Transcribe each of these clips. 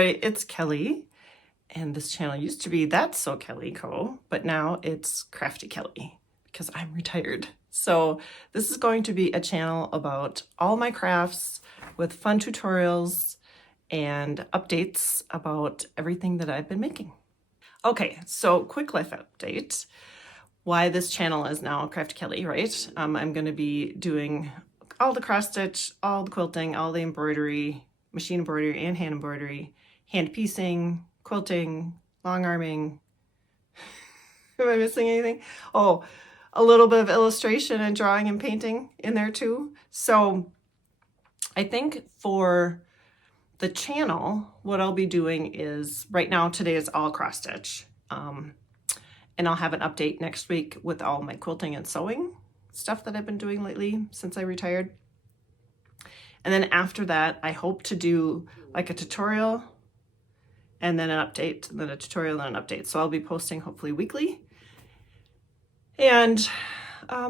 everybody, it's Kelly, and this channel used to be That's So Kelly Co, but now it's Crafty Kelly because I'm retired. So this is going to be a channel about all my crafts with fun tutorials and updates about everything that I've been making. Okay, so quick life update. Why this channel is now Crafty Kelly, right? I'm going to be doing all the cross stitch, all the quilting, all the embroidery, machine embroidery and hand embroidery, hand piecing, quilting, long arming. Am I missing anything? Oh, a little bit of illustration and drawing and painting in there too. So I think for the channel, what I'll be doing is, right now, today is all cross stitch. And I'll have an update next week with all my quilting and sewing stuff that I've been doing lately since I retired. And then after that, I hope to do like a tutorial and then an update, and then a tutorial and an update. So I'll be posting hopefully weekly. And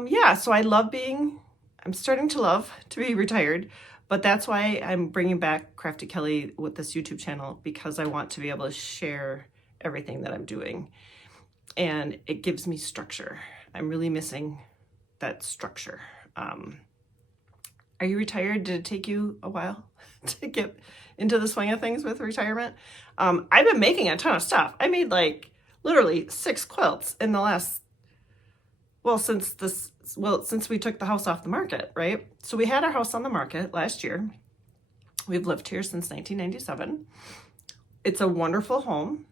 yeah, so I'm starting to love to be retired, but that's why I'm bringing back Crafty Kelly with this YouTube channel, because I want to be able to share everything that I'm doing. And it gives me structure. I'm really missing that structure. Are you retired? Did it take you a while to get into the swing of things with retirement? I've been making a ton of stuff. I made like literally 6 quilts in the last, since we took the house off the market, right? So we had our house on the market last year. We've lived here since 1997. It's a wonderful home.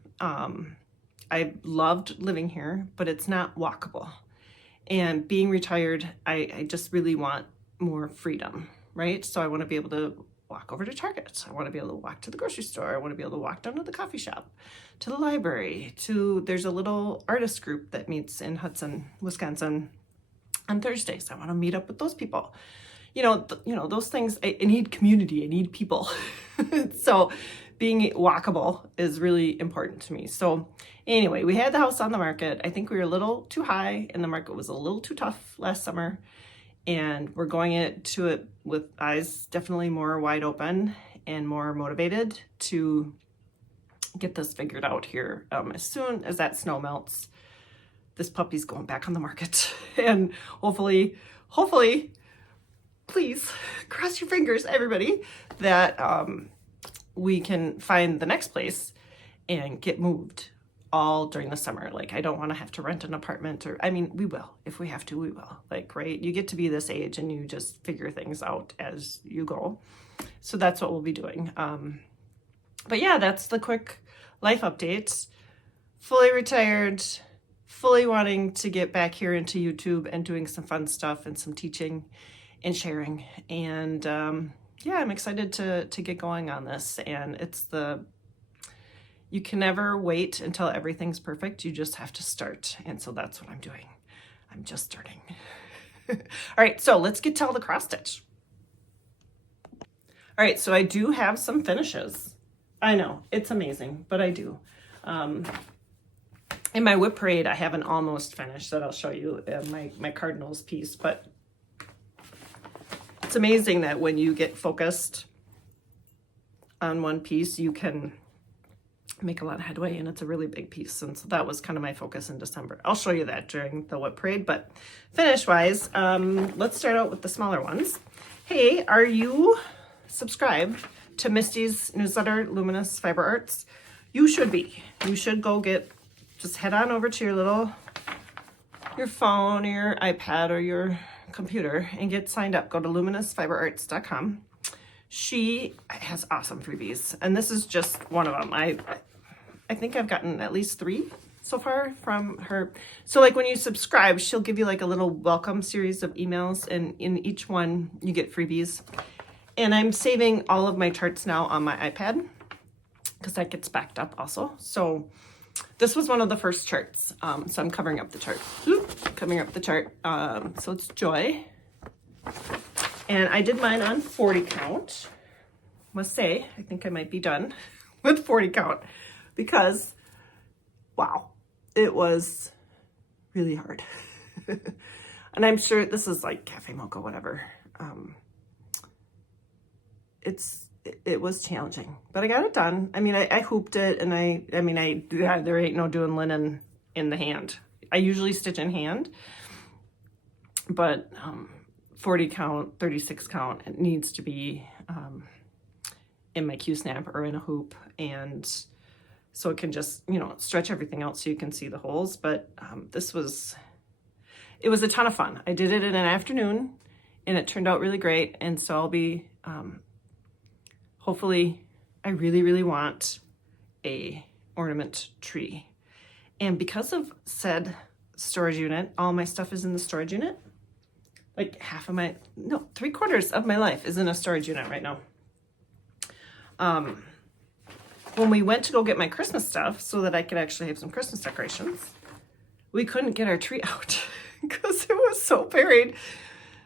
I loved living here, but it's not walkable. And being retired, I just really want more freedom, right? So I want to be able to walk over to Target. I want to be able to walk to the grocery store. I want to be able to walk down to the coffee shop, to the library, there's a little artist group that meets in Hudson, Wisconsin on Thursdays. I want to meet up with those people. You know, those things, I need community, I need people. So being walkable is really important to me. So anyway, we had the house on the market. I think we were a little too high and the market was a little too tough last summer. And we're going into it with eyes definitely more wide open and more motivated to get this figured out here. As soon as that snow melts, this puppy's going back on the market. And hopefully, please cross your fingers, everybody, that we can find the next place and get moved all during the summer. Like, I don't want to have to rent an apartment, or, I mean, we will. If we have to, we will. Like, right? You get to be this age and you just figure things out as you go. So that's what we'll be doing. But yeah, that's the quick life update. Fully retired, fully wanting to get back here into YouTube and doing some fun stuff and some teaching and sharing. And yeah, I'm excited to get going on this. And you can never wait until everything's perfect. You just have to start. And so that's what I'm doing. I'm just starting. All right, so let's get to all the cross stitch. All right, so I do have some finishes. I know, it's amazing, but I do. In my WIP Parade, I have an almost finished that I'll show you, my Cardinals piece, but it's amazing that when you get focused on one piece, you can make a lot of headway, and it's a really big piece. And so that was kind of my focus in December. I'll show you that during the WIP Parade, but finish wise, let's start out with the smaller ones. Hey, are you subscribed to Misty's newsletter, Luminous Fiber Arts? You should be. You should go just head on over to your phone, or your iPad, or your computer and get signed up. Go to luminousfiberarts.com. She has awesome freebies, and this is just one of them. I think I've gotten at least 3 so far from her. So like when you subscribe, she'll give you like a little welcome series of emails, and in each one you get freebies. And I'm saving all of my charts now on my iPad because that gets backed up also. So this was one of the first charts. So I'm covering up the chart. So it's Joy. And I did mine on 40 count. Must say, I think I might be done with 40 count because, wow, it was really hard. And I'm sure this is like Cafe Mocha, whatever. it was challenging, but I got it done. I mean, I hooped it, and there ain't no doing linen in the hand. I usually stitch in hand, but 40 count, 36 count, it needs to be in my Q-snap or in a hoop, and so it can just, you know, stretch everything out so you can see the holes. But it was a ton of fun. I did it in an afternoon, and it turned out really great. And so I'll be, hopefully, I really, really want a ornament tree. And because of said storage unit, all my stuff is in the storage unit. Like three-quarters of my life is in a storage unit right now. When we went to go get my Christmas stuff so that I could actually have some Christmas decorations, we couldn't get our tree out because it was so buried.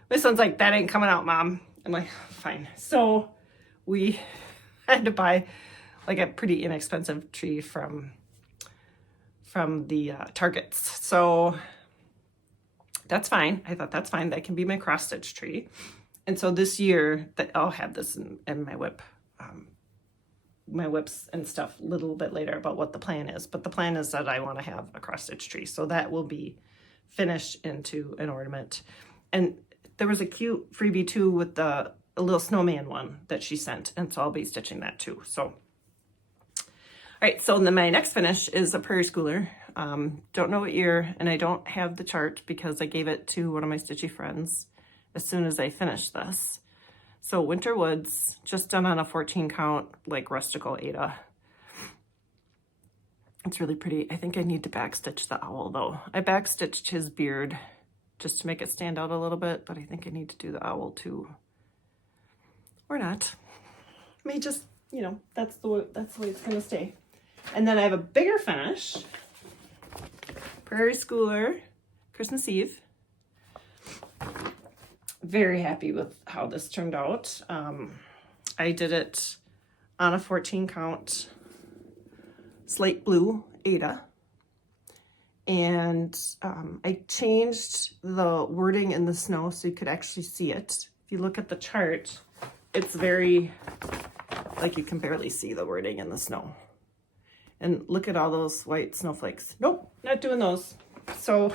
My son's like, that ain't coming out, Mom. I'm like, fine. So we had to buy like a pretty inexpensive tree from the Targets. So that's fine. I thought that's fine. That can be my cross stitch tree. And so this year that I'll have this in my WIP, my WIPs and stuff a little bit later about what the plan is. But the plan is that I want to have a cross stitch tree. So that will be finished into an ornament. And there was a cute freebie too with a little snowman one that she sent. And so I'll be stitching that too. So, all right. So then my next finish is a Prairie Schooler. Don't know what year, and I don't have the chart because I gave it to one of my stitchy friends as soon as I finished this. So Winter Woods, just done on a 14 count, like rustical Ada. It's really pretty. I think I need to backstitch the owl though. I backstitched his beard just to make it stand out a little bit, but I think I need to do the owl too. Or not. I mean, just, you know, that's the way it's gonna stay. And then I have a bigger finish. Prairie Schooler, Christmas Eve. Very happy with how this turned out. I did it on a 14 count slate blue Ada. And I changed the wording in the snow so you could actually see it. If you look at the chart, it's very, like you can barely see the wording in the snow. And look at all those white snowflakes. Nope, not doing those. So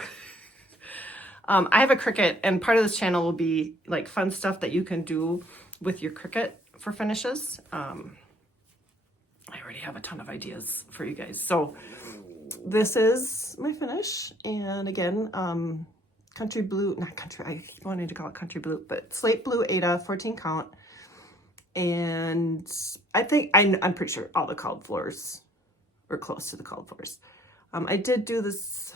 I have a Cricut, and part of this channel will be like fun stuff that you can do with your Cricut for finishes. I already have a ton of ideas for you guys. So this is my finish. And again, country blue, not country, I keep wanting to call it country blue, but slate blue Ada, 14 count. And I think, I'm pretty sure all the called floors or close to the called floors. I did do this,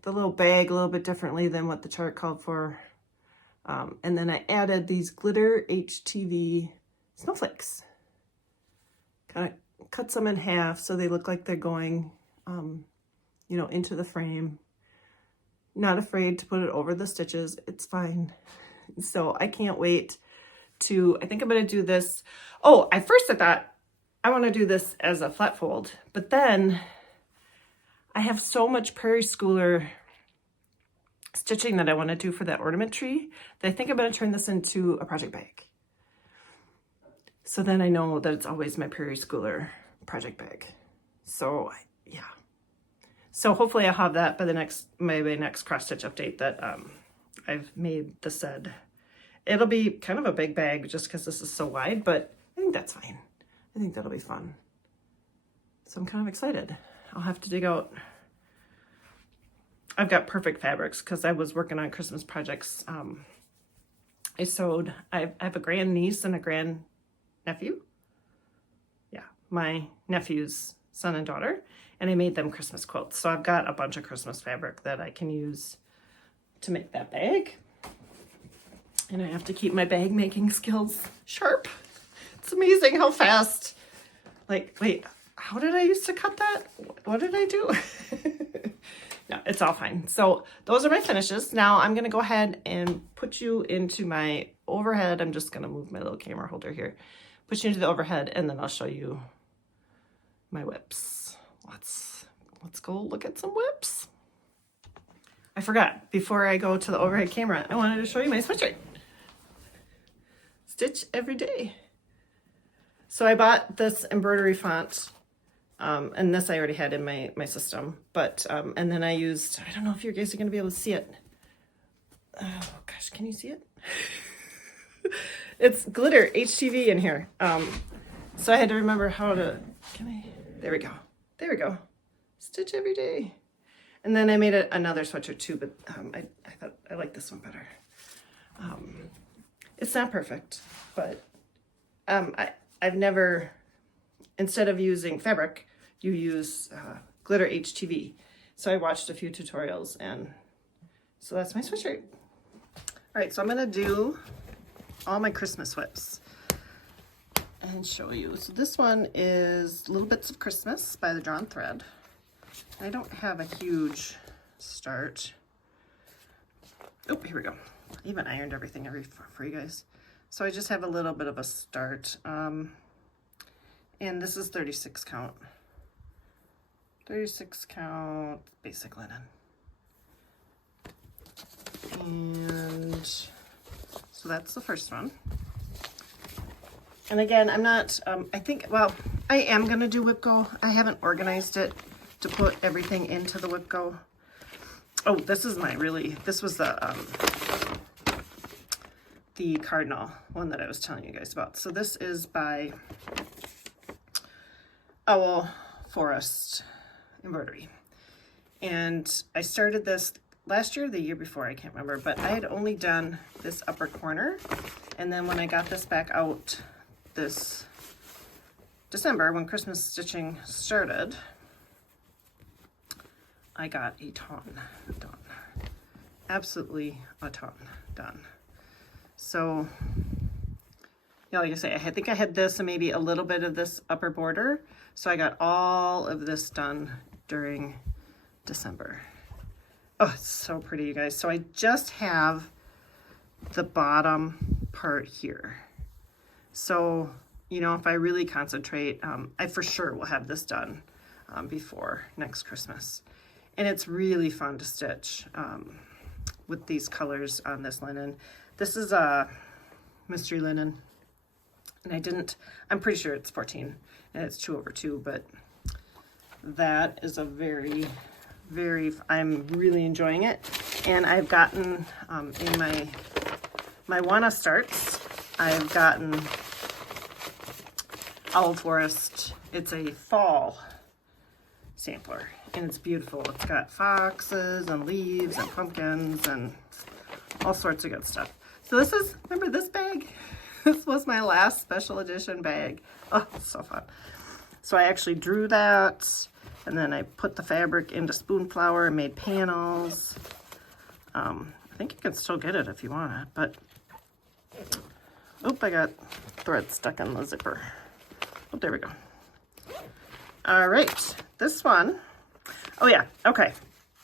the little bag a little bit differently than what the chart called for. And then I added these glitter HTV snowflakes. Kind of cut some in half so they look like they're going, you know, into the frame. Not afraid to put it over the stitches. It's fine. So I can't wait to, I think I'm going to do this. Oh, at first I thought I want to do this as a flat fold, but then I have so much Prairie Schooler stitching that I want to do for that ornament tree that I think I'm going to turn this into a project bag. So then I know that it's always my Prairie Schooler project bag. So yeah. So hopefully I'll have that by the next cross stitch update that I've made the said. It'll be kind of a big bag just because this is so wide, but I think that's fine. I think that'll be fun. So I'm kind of excited. I'll have to dig out. I've got perfect fabrics because I was working on Christmas projects. I sewed, I have a grandniece and a grandnephew. Yeah, my nephew's son and daughter, and I made them Christmas quilts. So I've got a bunch of Christmas fabric that I can use to make that bag. And I have to keep my bag making skills sharp. It's amazing how fast, like, wait, how did I used to cut that? What did I do? No, it's all fine. So those are my finishes. Now I'm going to go ahead and put you into my overhead. I'm just going to move my little camera holder here. Put you into the overhead, and then I'll show you my WIPs. Let's go look at some WIPs. I forgot, before I go to the overhead camera, I wanted to show you my sweatshirt. Stitch every day. So I bought this embroidery font, and this I already had in my system, but, and then I used, I don't know if you guys are gonna be able to see it. Oh gosh, can you see it? It's glitter HTV in here. So I had to remember how to, there we go. There we go. Stitch every day. And then I made another sweatshirt too, but I thought I like this one better. It's not perfect, but I've never, instead of using fabric, you use glitter HTV. So I watched a few tutorials, and so that's my sweatshirt. All right, so I'm gonna do all my Christmas WIPs and show you. So this one is Little Bits of Christmas by the Drawn Thread. I don't have a huge start. Oh, here we go. I even ironed everything for you guys. So I just have a little bit of a start. And this is 36 count. 36 count basic linen. And so that's the first one. And again, I'm not, I think, well, I am going to do WIP Go. I haven't organized it to put everything into the WIP Go. Oh, this is my this was the Cardinal one that I was telling you guys about. So this is by Owl Forest Embroidery. And I started this last year or the year before, I can't remember, but I had only done this upper corner. And then when I got this back out this December, when Christmas stitching started, I got a ton done. Absolutely a ton done. So, yeah, like I say, I think I had this and maybe a little bit of this upper border. So I got all of this done during December. Oh, it's so pretty, you guys. So I just have the bottom part here. So, you know, if I really concentrate, I for sure will have this done before next Christmas. And it's really fun to stitch with these colors on this linen. This is a mystery linen. And I'm pretty sure it's 14 and it's 2/2, but that is a very, I'm really enjoying it. And I've gotten, in my Wanna starts, I've gotten Owl Forest. It's a fall sampler and it's beautiful. It's got foxes and leaves and pumpkins and all sorts of good stuff. So this is, remember this bag? This was my last special edition bag. Oh, it's so fun. So I actually drew that, and then I put the fabric into spoon flour and made panels. I think you can still get it if you want it, but oop, I got thread stuck in the zipper. Oh, there we go. All right, this one. Oh yeah, okay.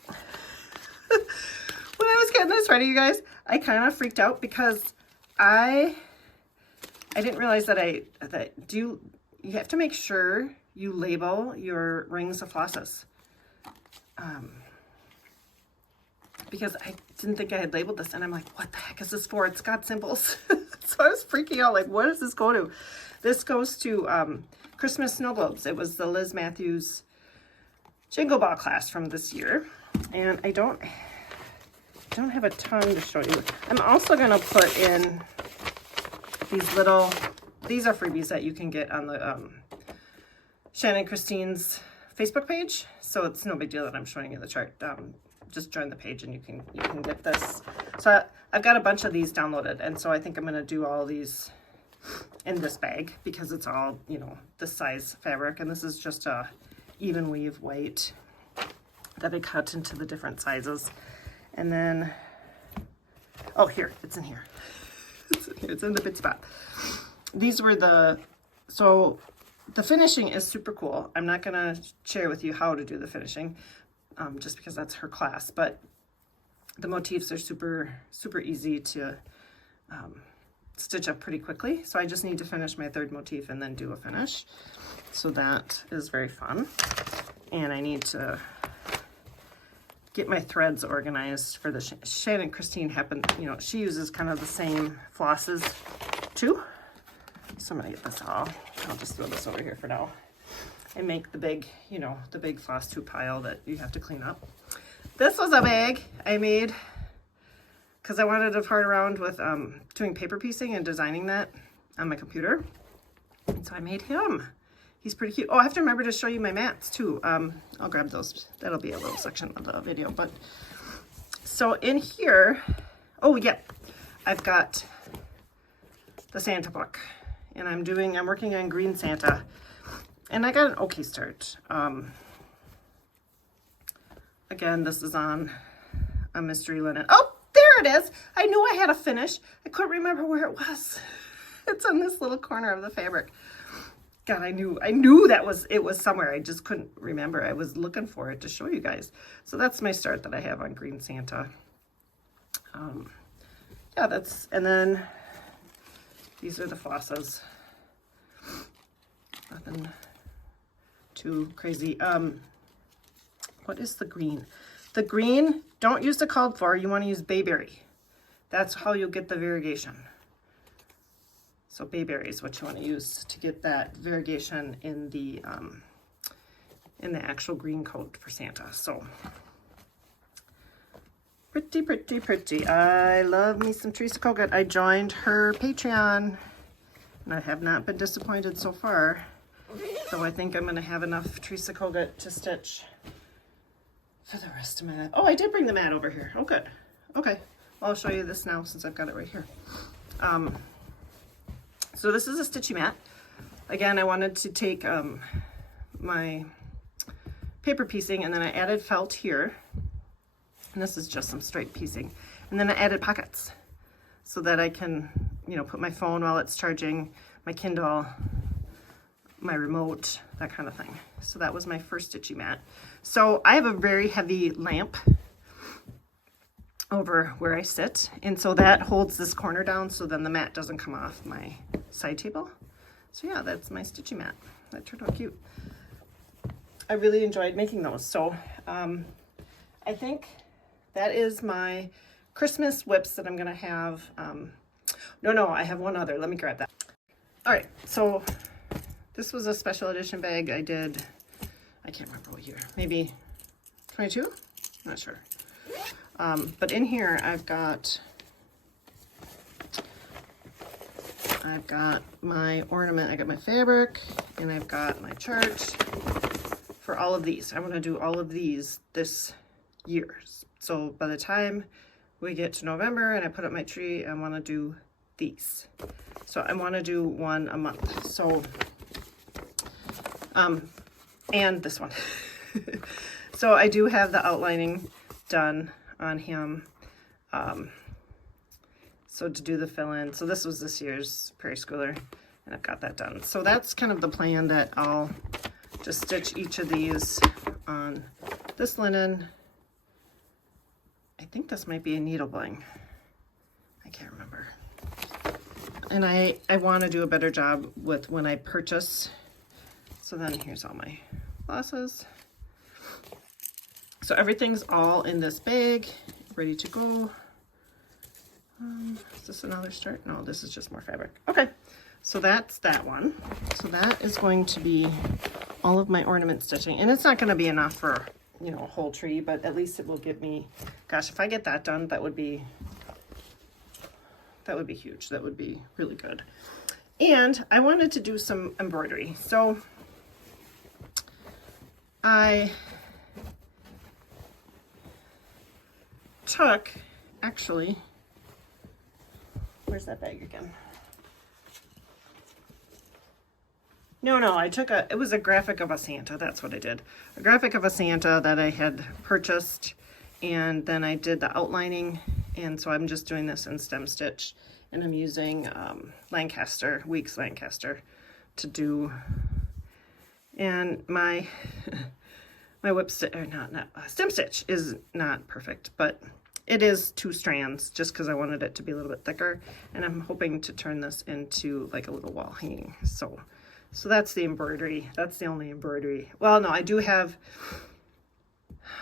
When I was getting this ready, you guys, I kind of freaked out because I didn't realize that you have to make sure you label your rings of flosses. Because I didn't think I had labeled this, and I'm like, what the heck is this for? It's got symbols. So I was freaking out, like, what does this go to? This goes to Christmas Snow Globes. It was the Liz Matthews Jingle Ball class from this year. And I don't have a ton to show you. I'm also gonna put in these are freebies that you can get on the Shannon Christine's Facebook page. So it's no big deal that I'm showing you the chart. Just join the page and you can get this. So I've got a bunch of these downloaded, and so I think I'm gonna do all these in this bag because it's all, you know, this size fabric, and this is just a even weave white that I cut into the different sizes. And then, oh, here, it's in here. It's in the bid spot. These were so the finishing is super cool. I'm not gonna share with you how to do the finishing, just because that's her class, but the motifs are super easy to stitch up pretty quickly. So I just need to finish my third motif and then do a finish. So that is very fun. And I need to get my threads organized for the Shannon Christine you know, she uses kind of the same flosses too. So I'm gonna get this all. I'll just throw this over here for now. And make the big, you know, the big floss tube pile that you have to clean up. This was a bag I made because I wanted to part around with doing paper piecing and designing that on my computer. And so I made him. He's pretty cute. Oh, I have to remember to show you my mats too. I'll grab those. That'll be a little section of the video. But so in here, oh yeah, I've got the Santa book, and I'm working on Green Santa. And I got an okay start. Again, this is on a mystery linen. Oh, there it is. I knew I had a finish. I couldn't remember where it was. It's on this little corner of the fabric. God, I knew it was somewhere. I just couldn't remember. I was looking for it to show you guys. So that's my start that I have on Green Santa. Yeah, and then these are the flosses. Nothing too crazy. What is the green? The green, don't use the called for. You want to use bayberry. That's how you'll get the variegation. So bayberry is what you want to use to get that variegation in the actual green coat for Santa. So pretty, pretty, pretty. I love me some Teresa Kogut. I joined her Patreon, and I have not been disappointed so far. So I think I'm going to have enough Teresa Kogut to stitch for the rest of my... Oh, I did bring the mat over here. Oh, good. Okay. Well, I'll show you this now since I've got it right here. So this is a stitchy mat. Again, I wanted to take my paper piecing, and then I added felt here. And this is just some straight piecing. And then I added pockets so that I can, you know, put my phone while it's charging, my Kindle, my remote, that kind of thing. So that was my first stitchy mat. So I have a very heavy lamp over where I sit, and so that holds this corner down so then the mat doesn't come off my side table. So yeah, that's my stitchy mat. That turned out cute. I really enjoyed making those. So I think that is my Christmas whips that I'm gonna have. No, I have one other. Let me grab that. All right, so this was a special edition bag I did, I can't remember what year, maybe 22? Not sure. But in here I've got my ornament, I got my fabric, and I've got my chart for all of these. I want to do all of these this year. So by the time we get to November and I put up my tree, I want to do these. So I want to do one a month. So and this one. So I do have the outlining done on him. So to do the fill-in. So this was this year's Prairie Schooler, and I've got that done. So that's kind of the plan, that I'll just stitch each of these on this linen. I think this might be a needle bling. I can't remember. And I want to do a better job with when I purchase. So then here's all my flosses. So everything's all in this bag, ready to go. Is this another start? No, this is just more fabric. Okay, so that's that one. So that is going to be all of my ornament stitching. And it's not going to be enough for, you know, a whole tree, but at least it will give me, gosh, if I get that done, that would be huge. That would be really good. And I wanted to do some embroidery. So I took, actually, where's that bag again? No, I took it was a graphic of a Santa. That's what I did. A graphic of a Santa that I had purchased, and then I did the outlining, and so I'm just doing this in stem stitch, and I'm using Weeks Lancaster to do, and my whip stitch, or not stem stitch is not perfect, but it is 2 strands just because I wanted it to be a little bit thicker, and I'm hoping to turn this into like a little wall hanging. So that's the embroidery. That's the only embroidery. Well, no, I do have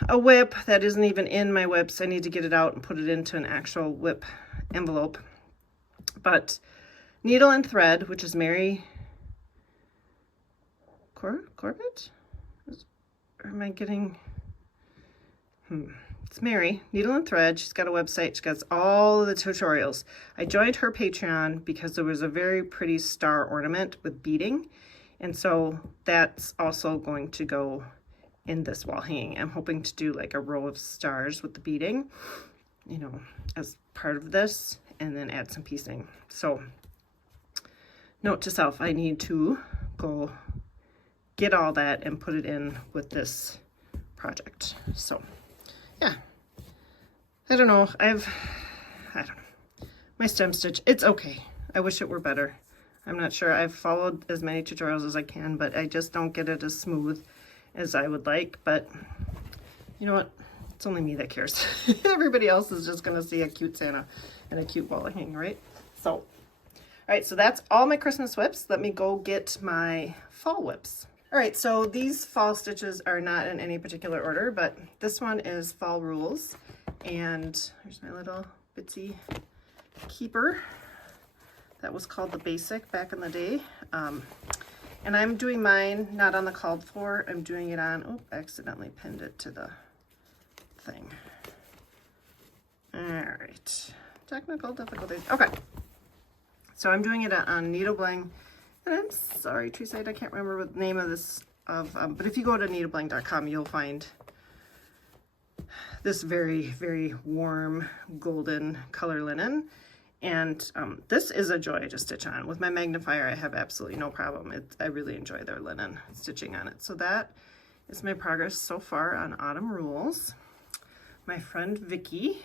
a whip that isn't even in my whips. I need to get it out and put it into an actual whip envelope. But Needle and thread, which is Mary Corbett? Or am I getting... It's Mary, Needle and Thread. She's got a website. She got all of the tutorials. I joined her Patreon because there was a very pretty star ornament with beading. And so that's also going to go in this wall hanging. I'm hoping to do like a row of stars with the beading, you know, as part of this, and then add some piecing. So note to self, I need to go get all that and put it in with this project. So yeah, I don't know. I don't know. My stem stitch, it's okay. I wish it were better. I'm not sure. I've followed as many tutorials as I can, but I just don't get it as smooth as I would like. But you know what? It's only me that cares. Everybody else is just going to see a cute Santa and a cute wall hanging, right? So, all right, so that's all my Christmas whips. Let me go get my fall whips. All right, so these fall stitches are not in any particular order, but this one is Fall Rules. And here's my little bitsy keeper. That was called the Basic back in the day. And I'm doing mine not on the called for. I'm doing it on, oh, I accidentally pinned it to the thing. All right, technical difficulties. Okay, so I'm doing it on Needlebling. And I'm sorry, Teresa, I can't remember what the name of this, but if you go to needlebling.com, you'll find this very, very warm golden color linen. And this is a joy to stitch on. With my magnifier, I have absolutely no problem. I really enjoy their linen stitching on it. So that is my progress so far on Autumn Rules. My friend Vicky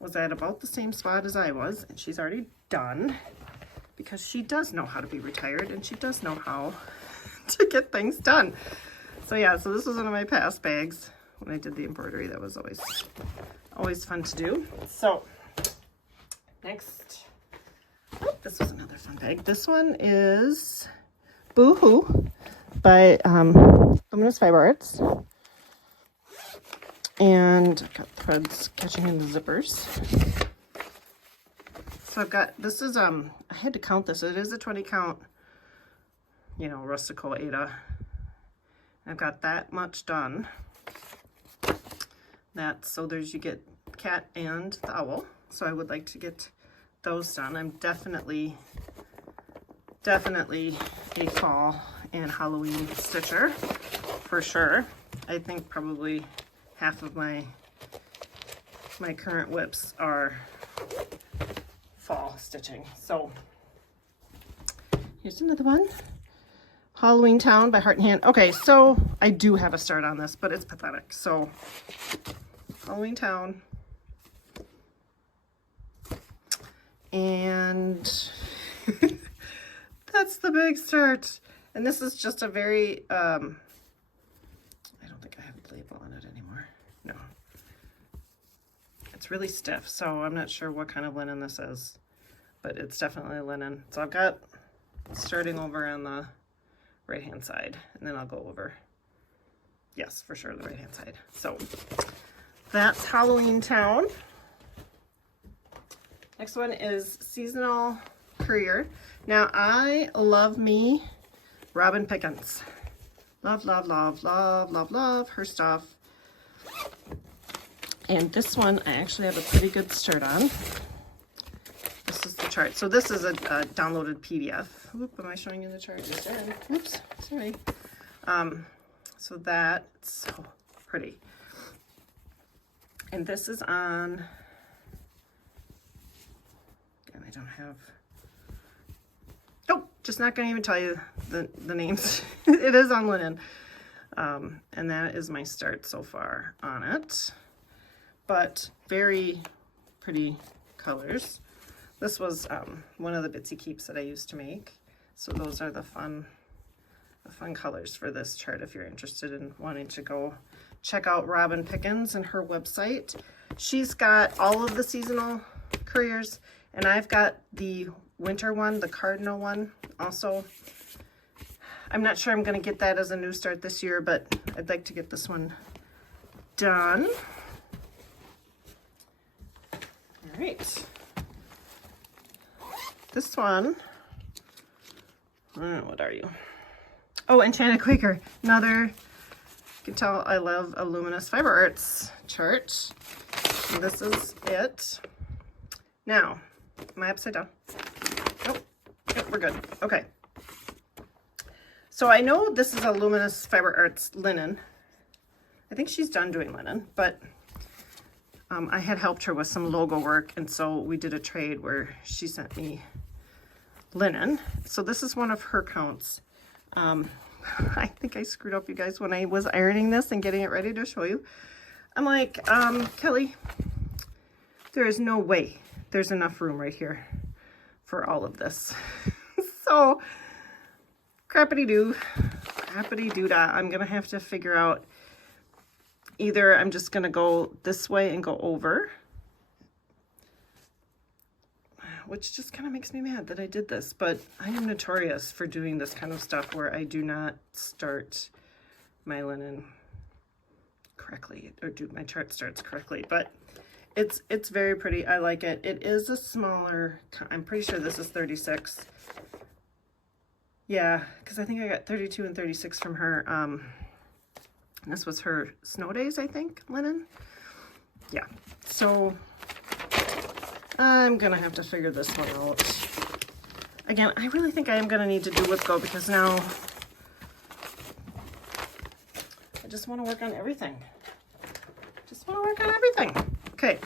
was at about the same spot as I was, and she's already done, because she does know how to be retired and she does know how to get things done. So yeah, so this was one of my past bags when I did the embroidery. That was always fun to do. So next, oh, this was another fun bag. This one is Boohoo by Luminous Fiber Arts. And I've got threads catching in the zippers. So I've got, this is, I had to count this. It is a 20 count, you know, Rustico Ada. I've got that much done. That's, so there's, you get cat and the owl. So I would like to get those done. I'm definitely a fall and Halloween stitcher for sure. I think probably half of my current whips are fall stitching. So here's another one, Halloween Town by Heart and Hand. Okay, so I do have a start on this, but it's pathetic. So Halloween Town, and that's the big start. And this is just a very I don't think I have a label on it anymore. No, it's really stiff, so I'm not sure what kind of linen this is, but it's definitely linen. So I've got starting over on the right hand side, and then I'll go over, yes, for sure, the right hand side. So that's Halloween Town. Next one is Seasonal Courier. Now I love me Robin Pickens. Love, love, love, love, love, love her stuff. And this one I actually have a pretty good start on. This is the chart. So this is a downloaded PDF. Oop, am I showing you the chart instead? Oops, sorry. So that's so pretty. And this is on, and I don't have, oh, just not gonna even tell you the names. It is on linen. And that is my start so far on it. But very pretty colors. This was one of the Bitsy Keeps that I used to make. So those are the fun colors for this chart if you're interested in wanting to go check out Robin Pickens and her website. She's got all of the seasonal couriers, and I've got the winter one, the cardinal one also. I'm not sure I'm going to get that as a new start this year, but I'd like to get this one done. All right. This one, what are you? Oh, Enchanted Quaker. Another, you can tell I love a luminous fiber arts chart. And this is it. Now, am I upside down? Nope. Yep, we're good. Okay. So I know this is a luminous fiber arts linen. I think she's done doing linen, but I had helped her with some logo work, and so we did a trade where she sent me linen. So this is one of her counts. I think I screwed up, you guys, when I was ironing this and getting it ready to show you. I'm like, Kelly, there is no way there's enough room right here for all of this. So, crappity-doo-dah. I'm going to have to figure out, either I'm just going to go this way and go over, which just kind of makes me mad that I did this, but I am notorious for doing this kind of stuff where I do not start my linen correctly, or do my chart starts correctly, but it's very pretty. I like it. It is a smaller, I'm pretty sure this is 36. Yeah, because I think I got 32 and 36 from her. This was her snow days, I think, linen. Yeah, so I'm gonna have to figure this one out. Again, I really think I am gonna need to do WIP Go, because now I just want to work on everything. Okay,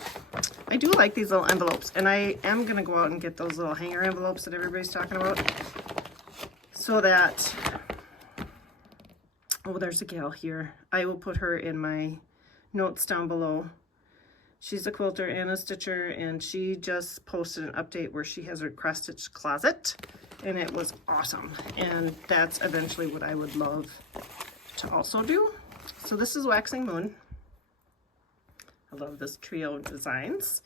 I do like these little envelopes, and I am gonna go out and get those little hanger envelopes that everybody's talking about, so that, oh, there's a gal here. I will put her in my notes down below. She's a quilter and a stitcher, and she just posted an update where she has her cross-stitch closet, and it was awesome. And that's eventually what I would love to also do. So this is Waxing Moon. I love this trio of designs.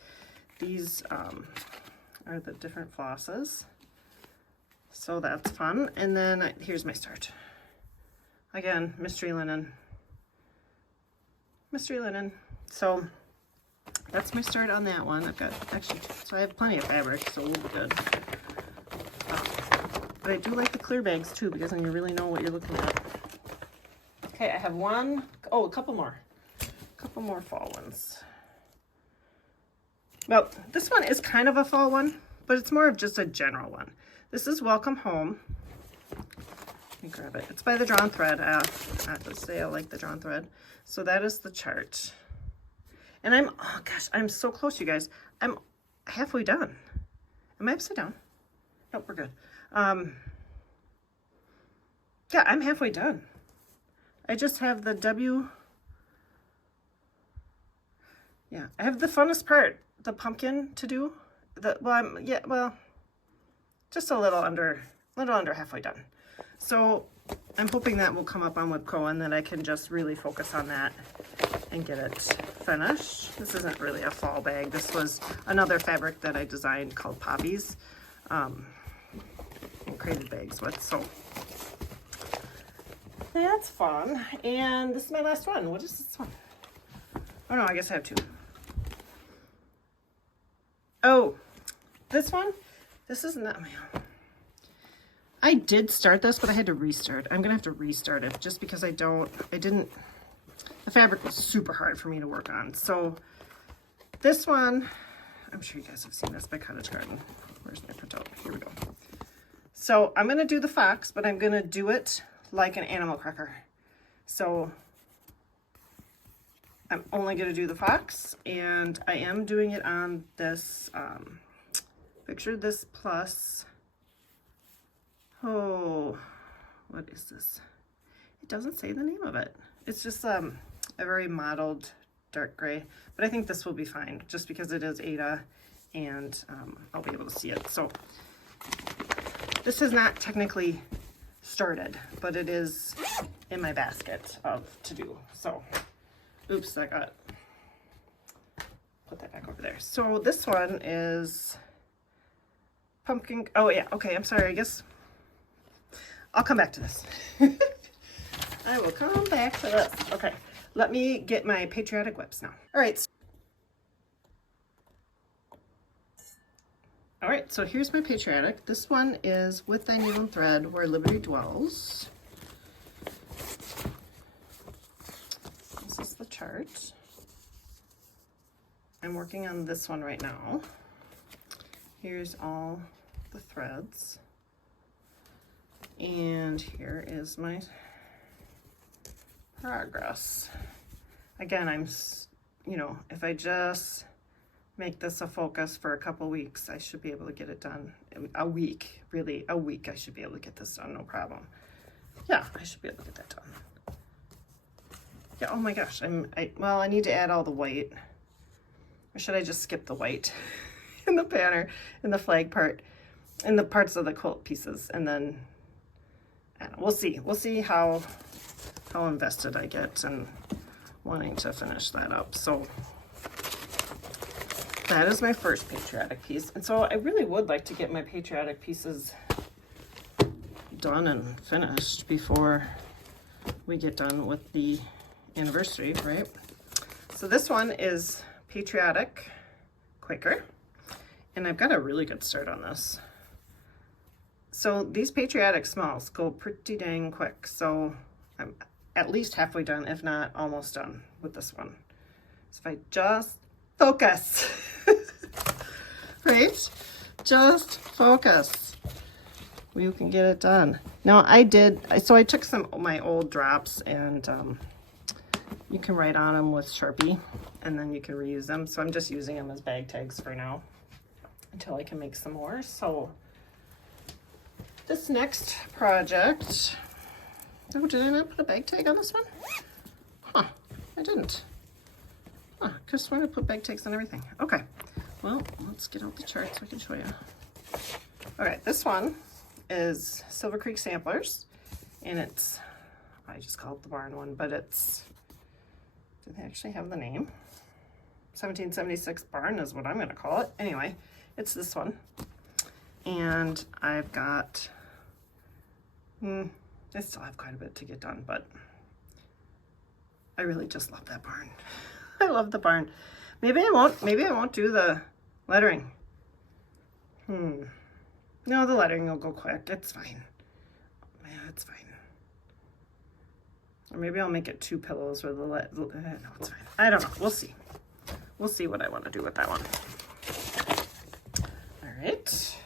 These are the different flosses. So that's fun. And then here's my start. Again, mystery linen. So that's my start on that one. I've got, actually, so I have plenty of fabric, so we'll be good. But I do like the clear bags too, because then you really know what you're looking at. Okay, I have a couple more fall ones. Well, this one is kind of a fall one, but it's more of just a general one. This is Welcome Home. Let me grab it. It's by the Drawn Thread. I have to say I like the Drawn Thread. So that is the chart. And oh gosh, I'm so close, you guys. I'm halfway done. Am I upside down? Nope, we're good. Yeah, I'm halfway done. I just have the yeah, I have the funnest part, the pumpkin to do. Just a little under halfway done. So I'm hoping that will come up on WIP Co, and then I can just really focus on that and get it finished. This isn't really a fall bag. This was another fabric that I designed called Poppies, and created bags with. So that's fun. And this is my last one. What is this one? Oh no, I guess I have two. Oh, this one? This is not my own. I did start this, but I had to restart. I'm gonna have to restart it just because the fabric was super hard for me to work on. So this one, I'm sure you guys have seen this by Cottage Garden. Where's my printout? Here we go. So I'm gonna do the fox, but I'm gonna do it like an animal cracker. So I'm only going to do the fox, and I am doing it on this, picture this plus, oh, what is this? It doesn't say the name of it. It's just a very mottled dark gray, but I think this will be fine just because it is Ada, and I'll be able to see it. So this is not technically started, but it is in my basket of to do. So oops, I got, put that back over there. So this one is pumpkin, oh yeah, okay, I'm sorry, I guess I'll come back to this. I will come back to this. Okay, let me get my Patriotic whips now. All right. All right, so here's my Patriotic. This one is With Thy Needle and Thread, Where Liberty Dwells. This is the chart. I'm working on this one right now. Here's all the threads. And here is my progress. Again, you know, if I just make this a focus for a couple weeks, I should be able to get it done. A week, really, a week I should be able to get this done, no problem. Yeah, I should be able to get that done. Yeah, oh my gosh, well, I need to add all the white. Or should I just skip the white in the banner, in the flag part, in the parts of the quilt pieces, and then, I don't know, we'll see. We'll see how invested I get in wanting to finish that up. So that is my first Patriotic piece. And so I really would like to get my Patriotic pieces done and finished before we get done with the anniversary, right? So this one is Patriotic Quaker, and I've got a really good start on this. So these Patriotic smalls go pretty dang quick. So I'm at least halfway done, if not almost done with this one. So if I just focus, right? Just focus. We can get it done. Now I took some of my old drops and you can write on them with Sharpie and then you can reuse them. So I'm just using them as bag tags for now until I can make some more. So this next project, oh, did I not put a bag tag on this one? Huh, I didn't. Huh, could have sworn I put bag tags on everything. Okay, well, let's get out the chart so I can show you. All right, this one is Silver Creek Samplers, and it's, I just call it the barn one, but it's, do they actually have the name? 1776 barn is what I'm gonna call it. Anyway, it's this one. And I've got, I still have quite a bit to get done, but I really just love that barn. I love the barn. Maybe I won't do the lettering. No, the lettering will go quick. It's fine. Yeah, it's fine. Or maybe I'll make it 2 pillows with no, it's fine. I don't know. We'll see. We'll see what I want to do with that one. All right.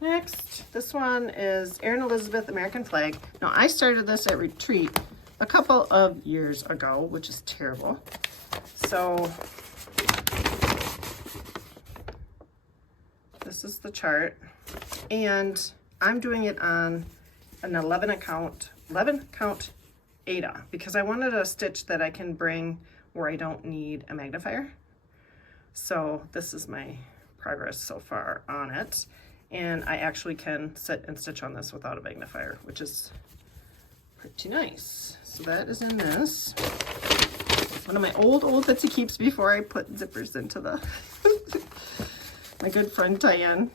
Next, this one is Erin Elizabeth American Flag. Now, I started this at Retreat a couple of years ago, which is terrible. So this is the chart, and I'm doing it on an 11 count Ada because I wanted a stitch that I can bring where I don't need a magnifier. So this is my progress so far on it. And I actually can sit and stitch on this without a magnifier, which is pretty nice. So that is in this. One of my old bitsy keeps before I put zippers into the, my good friend Diane.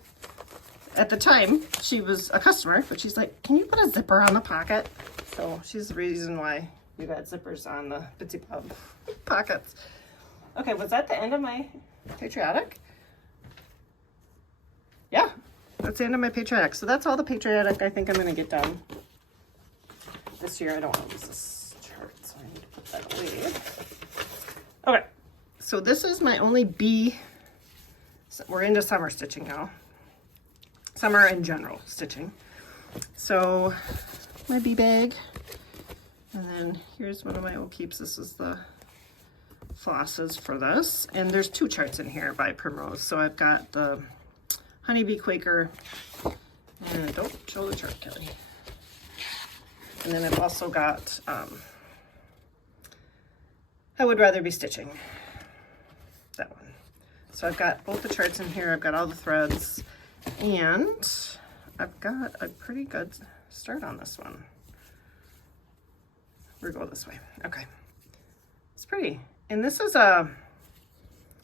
At the time, she was a customer, but she's like, can you put a zipper on the pocket? So she's the reason why we've had zippers on the Bitsy Pub pockets. Okay, was that the end of my Patriotic? Yeah, that's the end of my Patriotic. So that's all the Patriotic I think I'm gonna get done this year. I don't want to use this chart, so I need to put that away. Okay, so this is my only B. We're into summer stitching now. Summer in general stitching. So my B bag, and then here's one of my old keeps. This is the flosses for this, and there's 2 charts in here by Primrose. So I've got the Honeybee Quaker, and don't show the chart, Kelly. And then I've also got I Would Rather Be Stitching, that one. So I've got both the charts in here. I've got all the threads, and I've got a pretty good start on this one. We'll go this way. Okay, it's pretty. And this is a,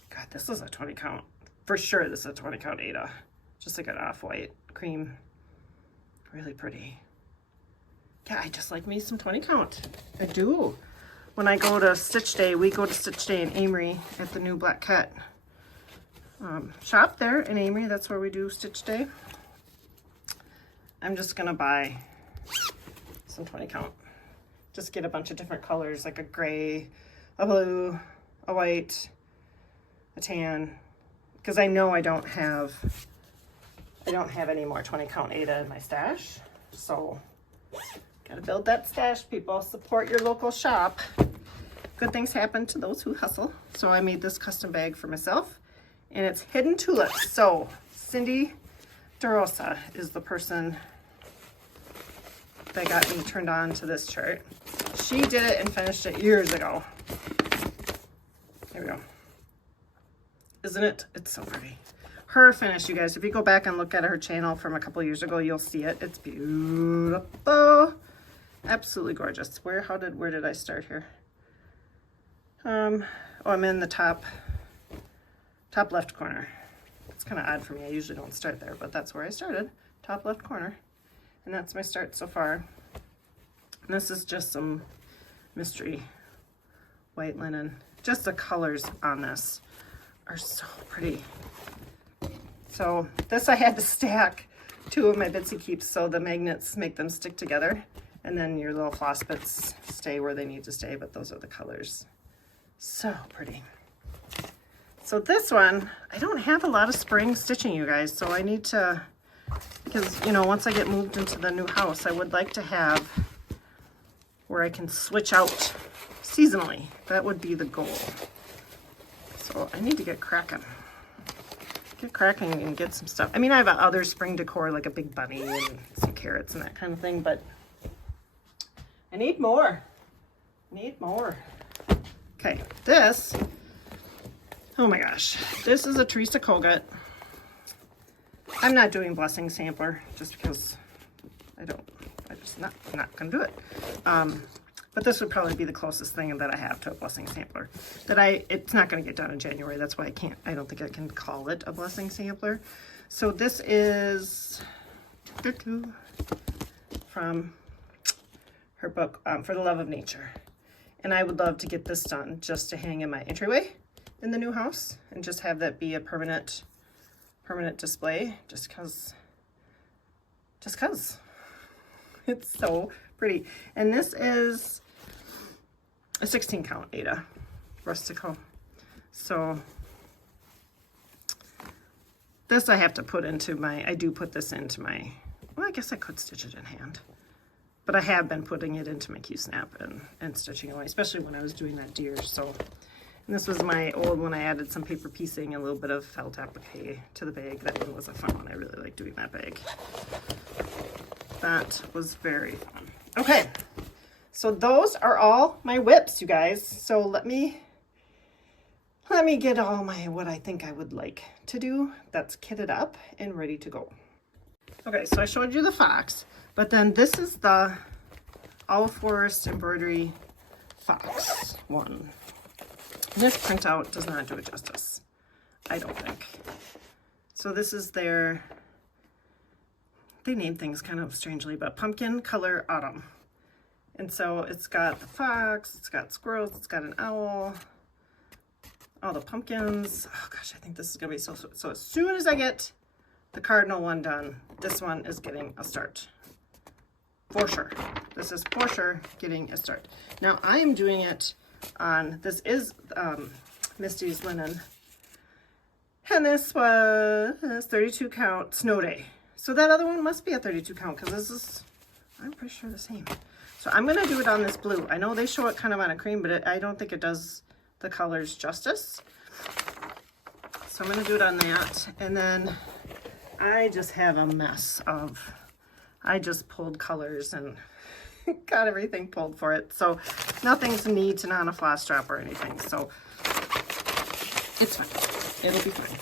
God, this is a 20 count. For sure, this is a 20 count Ada. Just like an off-white cream. Really pretty. Yeah, I just like me some 20 count. I do. When I go to Stitch Day, we go to Stitch Day in Amory at the new Black Cat shop there in Amory. That's where we do stitch day. I'm just gonna buy some 20 count. Just get a bunch of different colors, like a gray, a blue, a white, a tan, because I know I don't have any more 20 count Aida in my stash. So gotta build that stash, people. Support your local shop. Good things happen to those who hustle. So I made this custom bag for myself, and it's Hidden Tulips. So Cindy DeRosa is the person that got me turned on to this chart. She did it and finished it years ago. Here we go. Isn't it? It's so pretty. Her finish, you guys, if you go back and look at her channel from a couple years ago, you'll see it. It's beautiful. Absolutely gorgeous. Where did I start here? Oh, I'm in the top left corner. It's kind of odd for me. I usually don't start there, but that's where I started. Top left corner. And that's my start so far. And this is just some mystery white linen. Just the colors on this are so pretty. So this I had to stack 2 of my Bitsy Keeps so the magnets make them stick together. And then your little floss bits stay where they need to stay, but those are the colors. So pretty. So this one, I don't have a lot of spring stitching, you guys, so I need to, because, you know, once I get moved into the new house, I would like to have where I can switch out seasonally. That would be the goal. So I need to get cracking. Get cracking and get some stuff. I mean, I have other spring decor, like a big bunny and some carrots and that kind of thing, but I need more. Need more. Okay, this, oh my gosh, this is a Teresa Kogut. I'm not doing blessing sampler just because I just not gonna do it. But this would probably be the closest thing that I have to a blessing sampler. It's not gonna get done in January. That's why I don't think I can call it a blessing sampler. So this is from her book, For the Love of Nature. And I would love to get this done just to hang in my entryway in the new house and just have that be a permanent display just because it's so pretty. And this is a 16 count Aida Rustico. So this I have to put into I do put this into my, well, I guess I could stitch it in hand. But I have been putting it into my Q-snap and stitching away, especially when I was doing that deer. So, and this was my old one. I added some paper piecing, a little bit of felt applique to the bag. That one was a fun one. I really like doing that bag. That was very fun. Okay, so those are all my WIPs, you guys. So let me get all my, what I think I would like to do that's kitted up and ready to go. Okay, so I showed you the fox. But then this is the All Forest Embroidery Fox one. This printout does not do it justice, I don't think. So this is their, they name things kind of strangely, but Pumpkin Color Autumn. And so it's got the fox, it's got squirrels, it's got an owl, all the pumpkins. Oh gosh, I think this is gonna be so as soon as I get the cardinal one done, this one is getting a start. For sure. This is for sure getting a start. Now I am doing it on, this is Misty's linen. And this was 32 count Snow Day. So that other one must be a 32 count because this is, I'm pretty sure the same. So I'm going to do it on this blue. I know they show it kind of on a cream, but I don't think it does the colors justice. So I'm going to do it on that. And then I just have a mess of, I just pulled colors and got everything pulled for it. So nothing's neat and on a floss drop or anything. So it's fine. It'll be fine.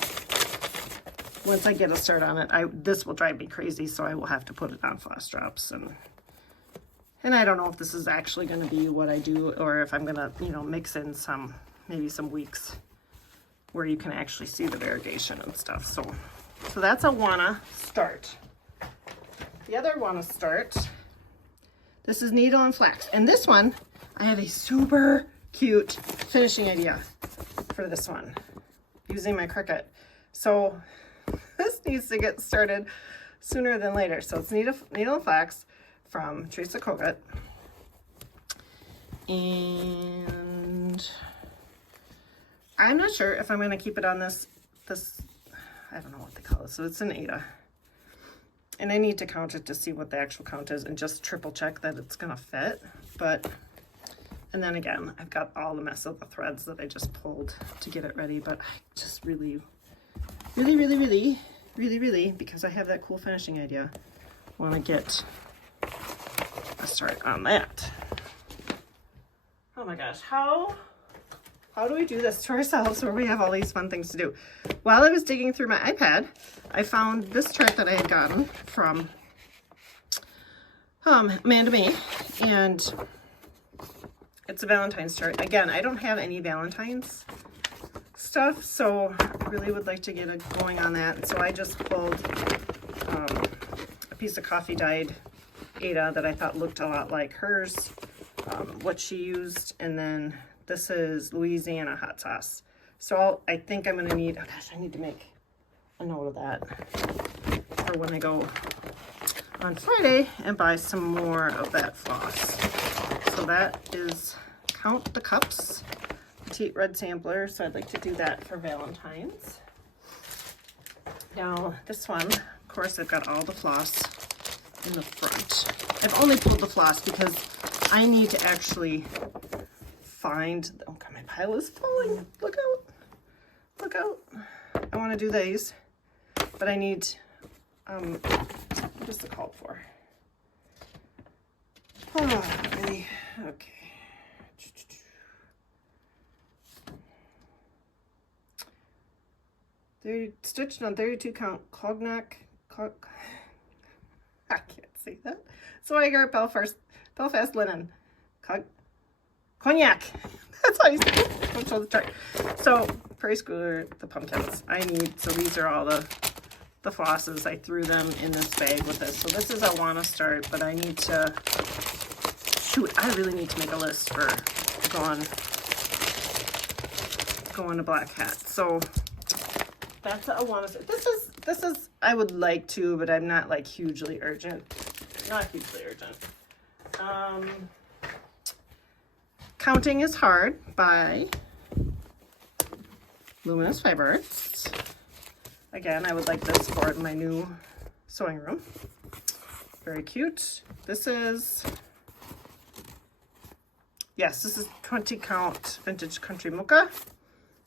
Once I get a start on it, this will drive me crazy. So I will have to put it on floss drops. And I don't know if this is actually going to be what I do or if I'm going to, you know, mix in maybe some weeks where you can actually see the variegation and stuff. So that's a wanna start. The other wanna start, this is Needle and Flax. And this one, I have a super cute finishing idea for this one using my Cricut. So this needs to get started sooner than later. So it's Needle and Flax from Teresa Kogut. And I'm not sure if I'm going to keep it on this, I don't know what they call it. So it's an Ada. And I need to count it to see what the actual count is and just triple check that it's going to fit. But, and then again, I've got all the mess of the threads that I just pulled to get it ready. But I just really, because I have that cool finishing idea, want to get a start on that. Oh my gosh, how do we do this to ourselves where we have all these fun things to do? While I was digging through my iPad, I found this chart that I had gotten from Amanda May, and it's a Valentine's chart. Again, I don't have any Valentine's stuff, so I really would like to get it going on that. So I just pulled a piece of coffee dyed Ada that I thought looked a lot like hers, what she used, and then this is Louisiana hot sauce. So I think I'm gonna need, oh gosh, I need to make a note of that for when I go on Friday and buy some more of that floss. So that is Count the Cups Petite Red Sampler. So I'd like to do that for Valentine's. Now this one, of course, I've got all the floss in the front. I've only pulled the floss because I need to actually find, oh god, my pile is falling. Look out. Look out. I want to do these, but I need, what is it called for? Oh, really? Okay. They're stitched on 32 count cognac, I can't say that. Swagger, Belfast linen, cognac. That's how you say it. Don't show the chart. So, Prairie Schooler, the pumpkins. I need, so these are all the flosses. I threw them in this bag with this. So this is a Wanna Start, but I need to, shoot, I really need to make a list for going to Black Hat. So that's a Wanna Start. This is, I would like to, but I'm not like hugely urgent. Not hugely urgent. Counting is Hard by Luminous Fiber Arts. Again, I would like this for my new sewing room. Very cute. This is, yes, this is 20 count Vintage Country Mocha.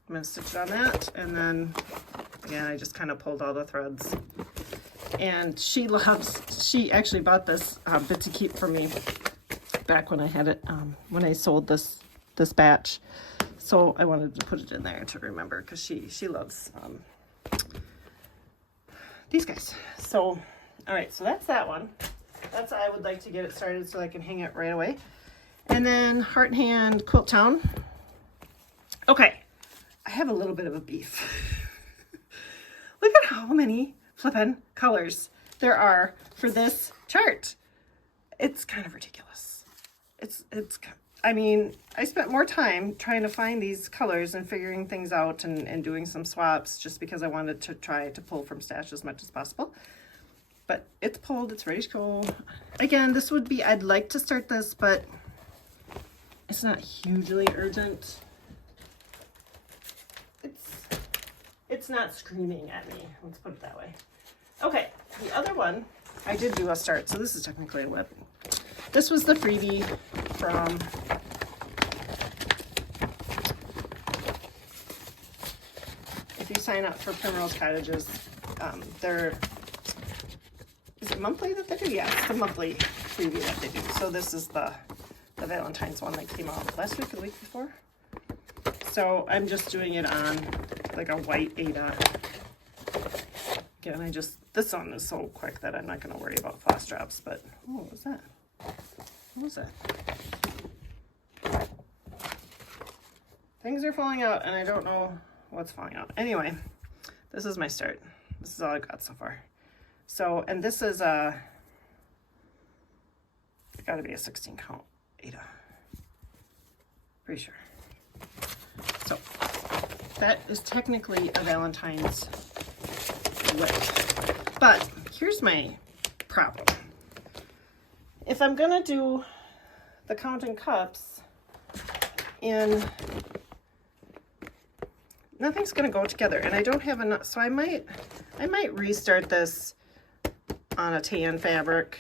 I'm going to stitch it on that. And then, again, I just kind of pulled all the threads. And she actually bought this bit to keep for me back when I had it, when I sold this batch. So I wanted to put it in there to remember, because she loves these guys. So, all right, so that's that one. That's, I would like to get it started so I can hang it right away. And then Heart Hand Quilt Town. Okay, I have a little bit of a beef. Look at how many flippin' colors there are for this chart. It's kind of ridiculous. I mean, I spent more time trying to find these colors and figuring things out and doing some swaps just because I wanted to try to pull from stash as much as possible. But it's pulled, it's ready to go. Again, this would be, I'd like to start this, but it's not hugely urgent. It's not screaming at me, let's put it that way. Okay, the other one, I did do a start, so this is technically a WIP. This was the freebie from if you sign up for Primrose Cottages, is it monthly that they do? Yeah, it's the monthly freebie that they do. So this is the Valentine's one that came out last week or the week before. So I'm just doing it on like a white Ada. Again, this one is so quick that I'm not going to worry about floss drops, but, oh, what was that? What was that? Things are falling out, and I don't know what's falling out. Anyway, this is my start. This is all I've got so far. So, and this is it's got to be a 16 count Ada. Pretty sure. So, that is technically a Valentine's WIP. But here's my problem. If I'm gonna do the counting cups in, nothing's gonna go together, and I don't have enough, so I might restart this on a tan fabric.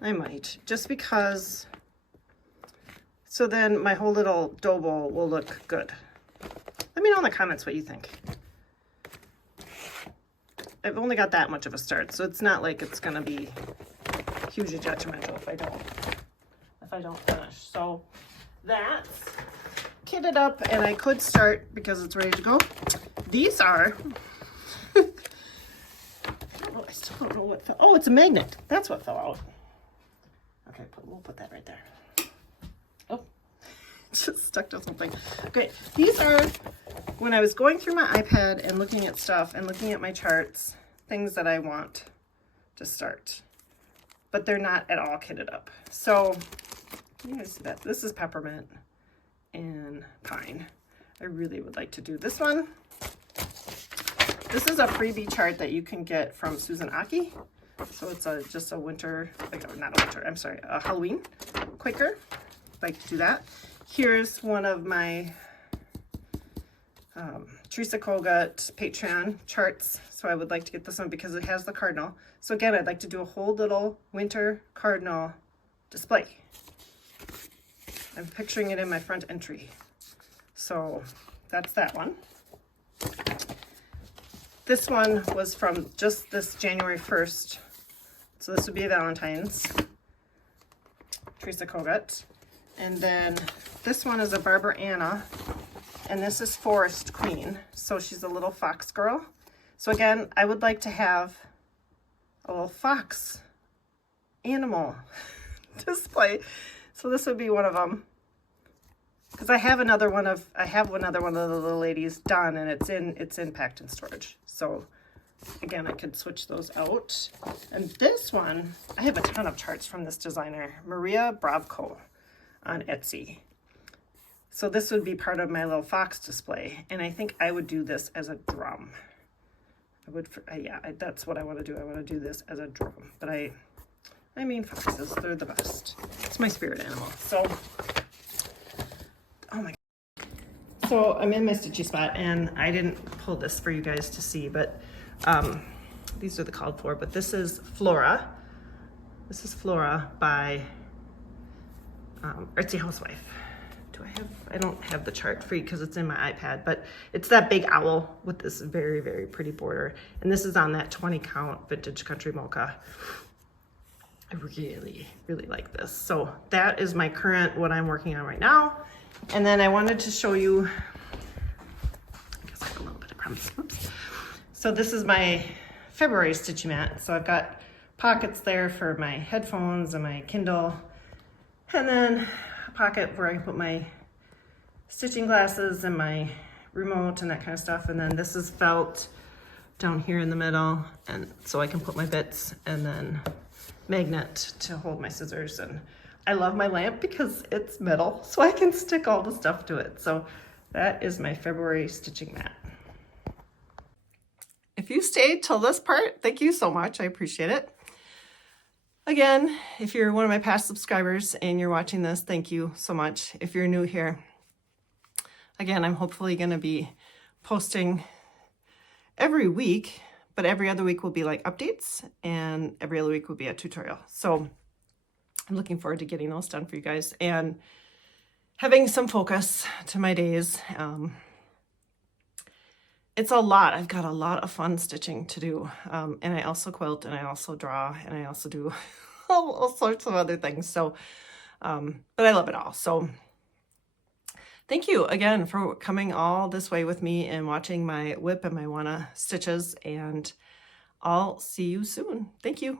I might, just because, so then my whole little dough bowl will look good. Let me know in the comments what you think. I've only got that much of a start, so it's not like it's gonna be hugely detrimental if I don't finish. So that's kitted up, and I could start because it's ready to go. These are I still don't know what fell. Oh, it's a magnet. That's what fell out. Okay, we'll put that right there. Oh, just stuck to something. Okay, these are, when I was going through my iPad and looking at stuff and looking at my charts, things that I want to start, but they're not at all kitted up. So you guys see that? This is peppermint and pine. I really would like to do this one. This is a freebie chart that you can get from Susan Aki. So it's just a winter, not a winter, I'm sorry, a Halloween Quaker. I'd like to do that. Here's one of my Teresa Kogut Patreon charts. So I would like to get this one because it has the cardinal. So again, I'd like to do a whole little winter cardinal display. I'm picturing it in my front entry. So that's that one. This one was from just this January 1st. So this would be a Valentine's. Teresa Kogut. And then this one is a Barbara Anna. And this is Forest Queen. So she's a little fox girl. So again, I would like to have a little fox animal display. So this would be one of them. Because I have another one of the little ladies done, and it's in packed in storage. So again, I could switch those out. And this one, I have a ton of charts from this designer, Maria Bravko, on Etsy. So this would be part of my little fox display, and I think I would do this as a drum. I would, yeah, that's what I want to do. I want to do this as a drum. But I mean, foxes, they're the best. It's my spirit animal. So, oh my God. So I'm in my stitchy spot, and I didn't pull this for you guys to see, but these are the called for, but this is Flora. This is Flora by Artsy Housewife. I don't have the chart free because it's in my iPad, but it's that big owl with this very, very pretty border. And this is on that 20 count vintage country mocha. I really, really like this. So that is my current, what I'm working on right now. And then I wanted to show you, I guess I have a little bit of crumbs. Oops. So this is my February stitchy mat. So I've got pockets there for my headphones and my Kindle. And then a pocket where I can put my stitching glasses and my remote and that kind of stuff. And then this is felt down here in the middle, and so I can put my bits, and then magnet to hold my scissors. And I love my lamp because it's metal, so I can stick all the stuff to it. So that is my February stitching mat. If you stayed till this part, thank you so much. I appreciate it. Again, if you're one of my past subscribers and you're watching this, thank you so much. If you're new here, again, I'm hopefully going to be posting every week, but every other week will be like updates, and every other week will be a tutorial. So I'm looking forward to getting those done for you guys and having some focus to my days. It's a lot. I've got a lot of fun stitching to do. And I also quilt, and I also draw, and I also do all sorts of other things. So, but I love it all. So thank you again for coming all this way with me and watching my WIP and my Wanna Stitches, and I'll see you soon. Thank you.